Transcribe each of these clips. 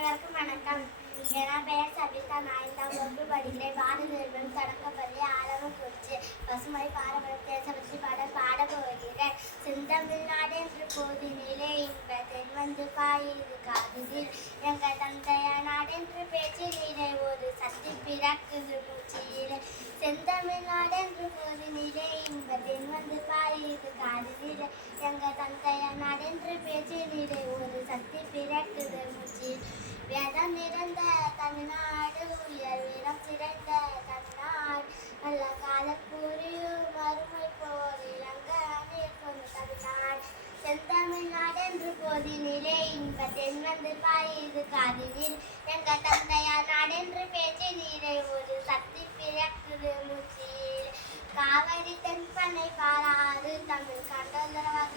அனைவருக்கும் வணக்கம். என் பெயர் சபிதா. நான் ஐந்தாம் வகுப்பு படிக்கிறேன். பாரத நிறுவனம் ஆரம்பம் ஆலமக்குறிச்சி பசுமை பாரம்பரிய தேசபக்தி பாடல் பாட போகிறேன். செந்தமிழ்நாடு என்று போதினிலே இன்ப தென்வந்து பாயுது காதில் எங்கள் தந்தைய நாடென்று பேச்சினிலே ஒரு சக்தி பிறக்குது மூச்சியிலே. செந்தமிழ்நாடு என்று போதினிலே இன்ப தென்வந்து பாயுது காதில் எங்கள் தந்தைய நாடென்று பேச்சினிலே ஒரு சக்தி பிறக்குது வேதம் நிறைந்த தமிழ்நாடு உயர் வீரம் சிறந்த தமிழ்நாடு. நல்ல காலம் புரியும் மறுமை போல் இளங்க கொண்டு தமிழ்நாடு செந்தமிழ்நாடு என்று போதினிலே இன்ப தென் வந்து பாயுது காதினில். எங்க தந்தையார் நாடென்று பேச்சு நீரை ஒரு சக்தி பிறக்குது மூச்சில் காவிரி தென்பனை பாராது தமிழ் கண்டதாக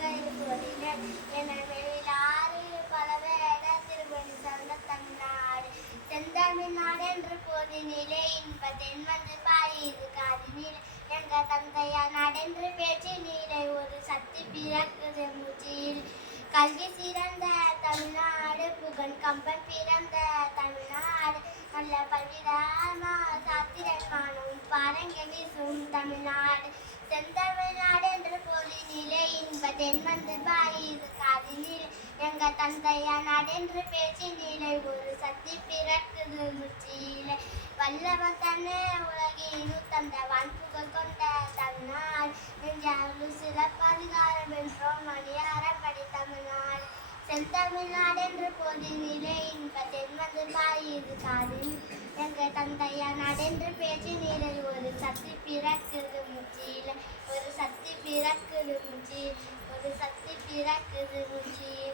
என்று போதினிலே இன்ப தென் வந்து பாயுது காதினில். எங்க தந்தையார் நாடென்று பேச்சு நீரை ஒரு சக்தி பிறக்குது மூச்சில் கல்வி சிறந்த தமிழ்நாடு புகழ் கம்பன் பிறந்த தமிழ்நாடு. நல்ல பல்விதமா சாத்திரமானும் பாரங்க வீசும் தமிழ்நாடு. செந்தமிழ்நாடு என்று போதினிலே இன்ப தென்வந்து பாயுது காதினில். எங்க தந்தையா நடந்து பேச்சு நீலை ஒரு சக்தி பிறக்குது முச்சியிலே வல்லவன் தன்னை உலகினும் தந்த வான்புகள் கொண்ட தமிழ்நாடு நெஞ்சாறு சிறப்பதிகாரம் என்றோம் மணியார படி தமிழ்நாடு செந்தமிழ்நாடு என்று போதினிலே இன்ப தென்வந்து பாயுது காதில் எங்கள் தந்தையா நாடென்று பேச்சு நீரில் ஒரு சக்தி பிறக்குது முச்சியில ஒரு சக்தி பிறக்குது முச்சி ஒரு சக்தி பிறக்குது முச்சியில